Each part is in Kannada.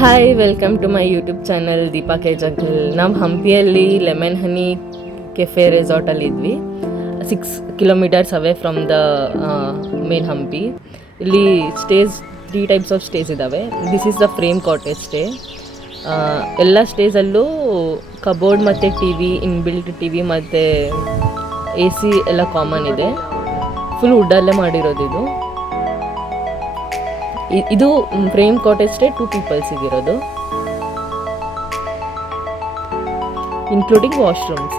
Hi, welcome to my YouTube channel Deepa K Jaggal. ನಾವು ಹಂಪಿಯಲ್ಲಿ ಲೆಮನ್ ಹನಿ ಕೆಫೆ ರೆಸಾರ್ಟಲ್ಲಿ ಇದ್ವಿ. 6 kilometres away from the main Hampi. ಇಲ್ಲಿ ಸ್ಟೇಸ್ 3 ಟೈಪ್ಸ್ ಆಫ್ ಸ್ಟೇಸ್ ಇದ್ದಾವೆ. This is the frame cottage stay. ಎಲ್ಲ ಸ್ಟೇಸಲ್ಲೂ ಕಬೋರ್ಡ್ ಮತ್ತು T V, inbuilt T V ಮತ್ತು ಎ ಸಿ ಎಲ್ಲ ಕಾಮನ್ ಇದೆ. ಫುಲ್ ವುಡ್ಡಲ್ಲೇ ಮಾಡಿರೋದು ಇದು. ಇದು ಫ್ರೇಮ್ ಕಾಟೇಜ್ ಸ್ಟೇ 2 ಪೀಪಲ್ಸಿಗಿರೋದು, ಇನ್ಕ್ಲೂಡಿಂಗ್ ವಾಶ್ರೂಮ್ಸ್.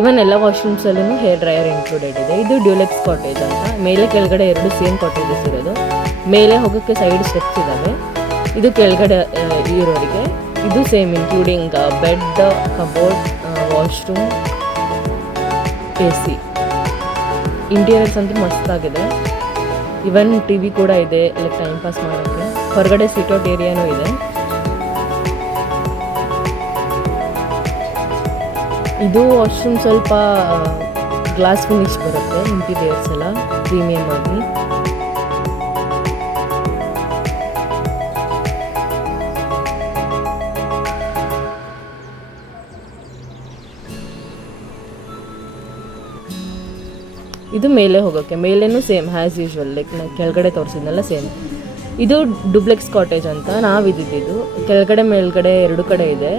ಇವನ್ ಎಲ್ಲ ವಾಶ್ರೂಮ್ಸಲ್ಲೂ ಹೇರ್ ಡ್ರೈಯರ್ ಇನ್ಕ್ಲೂಡೆಡ್ ಇದೆ. ಇದು ಡ್ಯೂಲೆಕ್ಸ್ ಕಾಟೇಜ್ ಅಂತ. ಮೇಲೆ ಕೆಳಗಡೆ 2 ಸೇಮ್ ಕಾಟೇಜಸ್ ಇರೋದು. ಮೇಲೆ ಹೋಗೋಕ್ಕೆ ಸೈಡ್ ಸ್ಟೆಪ್ಸ್ ಇದ್ದಾವೆ. ಇದು ಕೆಳಗಡೆ ಇರೋರಿಗೆ. ಇದು same including bed, cupboard, washroom, A C. Interiors ಅಂತೂ ಮಸ್ತಾಗಿದೆ. ಇವನ್ ಟಿ ವಿ ಕೂಡ ಇದೆ, ಲೈಕ್ ಟೈಮ್ ಪಾಸ್ ಮಾಡೋಕ್ಕೆ. ಹೊರಗಡೆ ಸಿಟ್ಔಟ್ ಏರಿಯಾನೂ ಇದೆ. ಇದು ವಾಶ್ರೂಮ್ ಸ್ವಲ್ಪ ಗ್ಲಾಸ್ ಫಿನಿಶ್ ಬರುತ್ತೆ. ಇಂಟೀರಿಯರ್ಸ್ ಎಲ್ಲ ಪ್ರೀಮಿಯಮ್ ಆಗಿ. ಇದು ಮೇಲೆ ಹೋಗೋಕ್ಕೆ. ಮೇಲೇನೂ ಸೇಮ್ ಆ್ಯಸ್ ಯೂಶ್ವಲ್, ಲೈಕ್ ನಾನು ಕೆಳಗಡೆ ತೋರಿಸಿದ್ನಲ್ಲ ಸೇಮ್. ಇದು ಡುಪ್ಲೆಕ್ಸ್ ಕಾಟೇಜ್ ಅಂತ ನಾವಿದ್ದಿದ್ದು. ಕೆಳಗಡೆ ಮೇಲ್ಗಡೆ 2 ಕಡೆ ಇದೆ.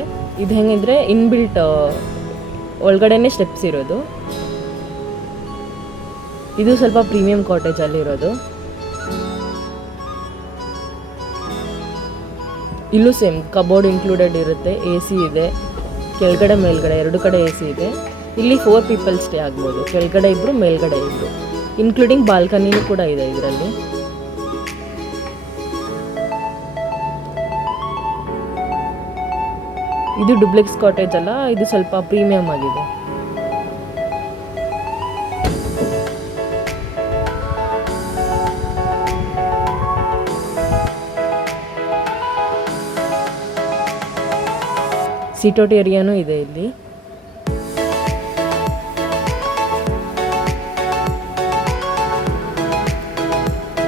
ಇದು ಹೆಂಗಿದ್ರೆ ಇನ್ಬಿಲ್ಟ್ ಒಳಗಡೆನೇ ಸ್ಟೆಪ್ಸ್ ಇರೋದು. ಇದು ಸ್ವಲ್ಪ ಪ್ರೀಮಿಯಂ ಕಾಟೇಜಲ್ಲಿರೋದು. ಇಲ್ಲೂ ಸೇಮ್ ಕಬೋರ್ಡ್ ಇನ್ಕ್ಲೂಡೆಡ್ ಇರುತ್ತೆ, ಎ ಸಿ ಇದೆ. ಕೆಳಗಡೆ ಮೇಲ್ಗಡೆ 2 ಕಡೆ ಎ ಸಿ ಇದೆ. ಇಲ್ಲಿ 4 ಪೀಪಲ್ ಸ್ಟೇ ಆಗ್ಬೋದು. ಕೆಳಗಡೆ 2, ಮೇಲ್ಗಡೆ 2, ಇನ್ಕ್ಲೂಡಿಂಗ್ ಬಾಲ್ಕನಿನೂ ಕೂಡ ಇದೆ ಇದರಲ್ಲಿ. ಇದು ಡುಪ್ಲೆಕ್ಸ್ ಕಾಟೇಜ್ ಅಲ್ಲ, ಇದು ಸ್ವಲ್ಪ ಪ್ರೀಮಿಯಂ ಆಗಿದೆ. ಸಿಟ್ಔಟ್ ಏರಿಯಾನೂ ಇದೆ ಇಲ್ಲಿ.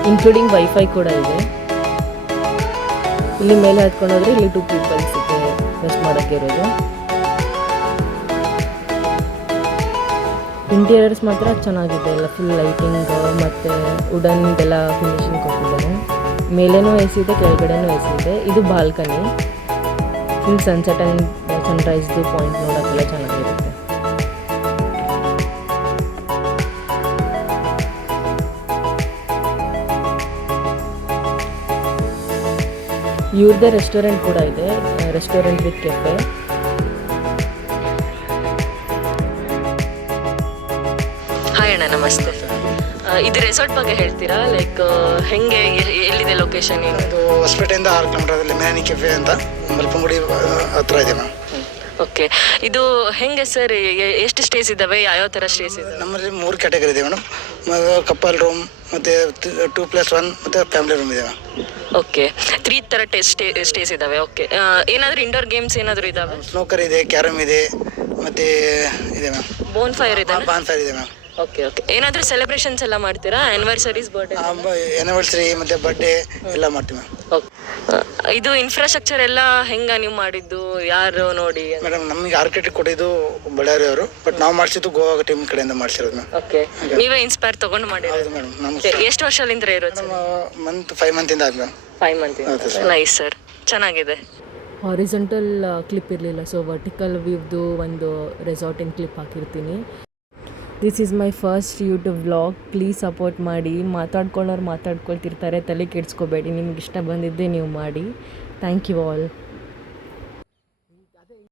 ಇನ್ಕ್ಲೂಡಿಂಗ್ ವೈಫೈ ಕೂಡ ಇದೆ. ಇಲ್ಲಿ ಮೇಲೆ ಹತ್ಕೊಂಡೋದ್ರೆ ಇಲ್ಲಿ 2 ಪೀಪಲ್ಸಿಗೆ ರೆಸ್ಟ್ ಮಾಡೋಕ್ಕೆ ಇರೋದು. ಇಂಟೀರಿಯರ್ಸ್ ಮಾತ್ರ ಚೆನ್ನಾಗಿದೆ. ಎಲ್ಲ ಫುಲ್ ಲೈಟಿಂಗ್ ಮತ್ತು ವುಡನ್ ಎಲ್ಲ ಫಿನಿಶಿಂಗ್ ಕೊಟ್ಟಿದ್ದಾರೆ. ಮೇಲೇನೂ ಎ ಸಿ ಇದೆ, ಕೆಳಗಡೆನೂ ಎ ಸಿ ಇದೆ. ಇದು ಬಾಲ್ಕನಿ. ಫುಲ್ ಸನ್ಸೆಟ್ ಆ್ಯಂಡ್ ಸನ್ರೈಸ್ದು ಪಾಯಿಂಟ್ ನೋಡೋಕ್ಕೆಲ್ಲ ಚೆನ್ನಾಗಿರುತ್ತೆ. ಇವ್ರದ್ದೇ ರೆಸ್ಟೋರೆಂಟ್ ಕೂಡ ಇದೆ, ರೆಸ್ಟೋರೆಂಟ್ ವಿತ್ ಕೆಫೆ. ಹಾಯ್ ಅಣ್ಣ, ನಮಸ್ತೆ. ಇದು ರೆಸಾರ್ಟ್ ಬಗ್ಗೆ ಹೇಳ್ತೀರಾ? ಲೈಕ್ ಹೆಂಗೆ, ಎಲ್ಲಿದೆ ಲೊಕೇಶನ್? ಇದು ಹೊಸಪೇಟೆಯಿಂದ 6 ಕಿಲೋಮೀಟರ್ ಮೆಹನಿ ಕೆಫೆ ಅಂತ ಮಲ್ಪಂಗುಡಿ ಹತ್ರ ಇದೆ ಮ್ಯಾಮ್. ಓಕೆ. ಇದು ಹೆಂಗೆ ಸರ್? ಎಷ್ಟು ಸ್ಟೇಸ್ ಇದ್ದಾವೆ? ಯಾವ್ಯಾವ ಥರ ಸ್ಟೇಸ್ ಇದೆ? ನಮ್ಮಲ್ಲಿ 3 ಕ್ಯಾಟಗರಿ ಇದೆ ಮೇಡಮ್. ಕಪಲ್ ರೂಮ್ ಮತ್ತು 2+1 ಮತ್ತು ಫ್ಯಾಮಿಲಿ ರೂಮ್ ಇದೆ ಮ್ಯಾಮ್. ಓಕೆ, 3 ಥರ ಸ್ಟೇಸ್ ಇದ್ದಾವೆ. ಓಕೆ, ಏನಾದರೂ ಇಂಡೋರ್ ಗೇಮ್ಸ್ ಏನಾದರೂ ಇದ್ದಾವೆ? ಸ್ನೋಕರ್ ಇದೆ, ಕ್ಯಾರಮ್ ಇದೆ, ಮತ್ತು ಇದೆ ಮ್ಯಾಮ್. ಬೋನ್ ಫೈರ್ ಇದೆ. ಇದೆ ಮ್ಯಾಮ್. ಓಕೆ. ಏನಾದರೂ ಸೆಲೆಬ್ರೇಷನ್ಸ್ ಎಲ್ಲ ಮಾಡ್ತೀರಾ? ಆ್ಯನಿವರ್ಸರೀಸ್, ಬರ್ಡೇ? ಆ್ಯನಿವರ್ಸರಿ ಮತ್ತು ಬರ್ಡೇ ಎಲ್ಲ ಮಾಡ್ತೀವಿ ಮ್ಯಾಮ್. ಓಕೆ. ಇದು ಇನ್ಫ್ರಾಸ್ಟ್ರಕ್ಚರ್ ಎಲ್ಲ ಹೆಂಗೆ ನೀವು ಮಾಡಿದ್ದು? ಯಾರು ನೋಡಿ? ಮೇಡಮ್, ನಮಗೆ ಆರ್ಕಿಟೆಕ್ಟ್ ಕೊಟ್ಟಿದ್ದು ಬಳ್ಳಾರಿ ಅವರು, ಬಟ್ ನಾವು ಮಾಡಿಸಿದ್ದು ಗೋವಾ ಟೀಮ್ ಕಡೆಯಿಂದ ಮಾಡಿಸಿರೋದು ಮ್ಯಾಮ್. ಓಕೆ, ನೀವೇ ಇನ್ಸ್ಪೈರ್ ತೊಗೊಂಡು ಮಾಡಿರೋದು? ಹೌದು ಮೇಡಮ್. ನಮ್ಗೆ ಎಷ್ಟು ವರ್ಷದಿಂದ ಇರೋದು? 5 ಮಂತಿಂದ ಆದ ಮ್ಯಾಮ್. 5 ಮಂತ್. ನೈಸ್ ಸರ್, ಚೆನ್ನಾಗಿದೆ. ಹಾರಿಜಾಂಟಲ್ ಕ್ಲಿಪ್ ಇರಲಿಲ್ಲ, ಸೊ ವರ್ಟಿಕಲ್ ವ್ಯೂದು ಒಂದು ರೆಸಾರ್ಟಿನ ಕ್ಲಿಪ್ ಹಾಕಿರ್ತೀನಿ. This is my first YouTube vlog. Please support ಮಾಡಿ. ಮಾತಾಡ್ಕೊಳ್ತಿರ್ತಾರೆ, ತಲೆ ಕೆಡಿಸ್ಕೋಬೇಡಿ. ನಿಮ್ಗೆ ಇಷ್ಟ ಬಂದಿದ್ದೇ ನೀವು ಮಾಡಿ. Thank you all.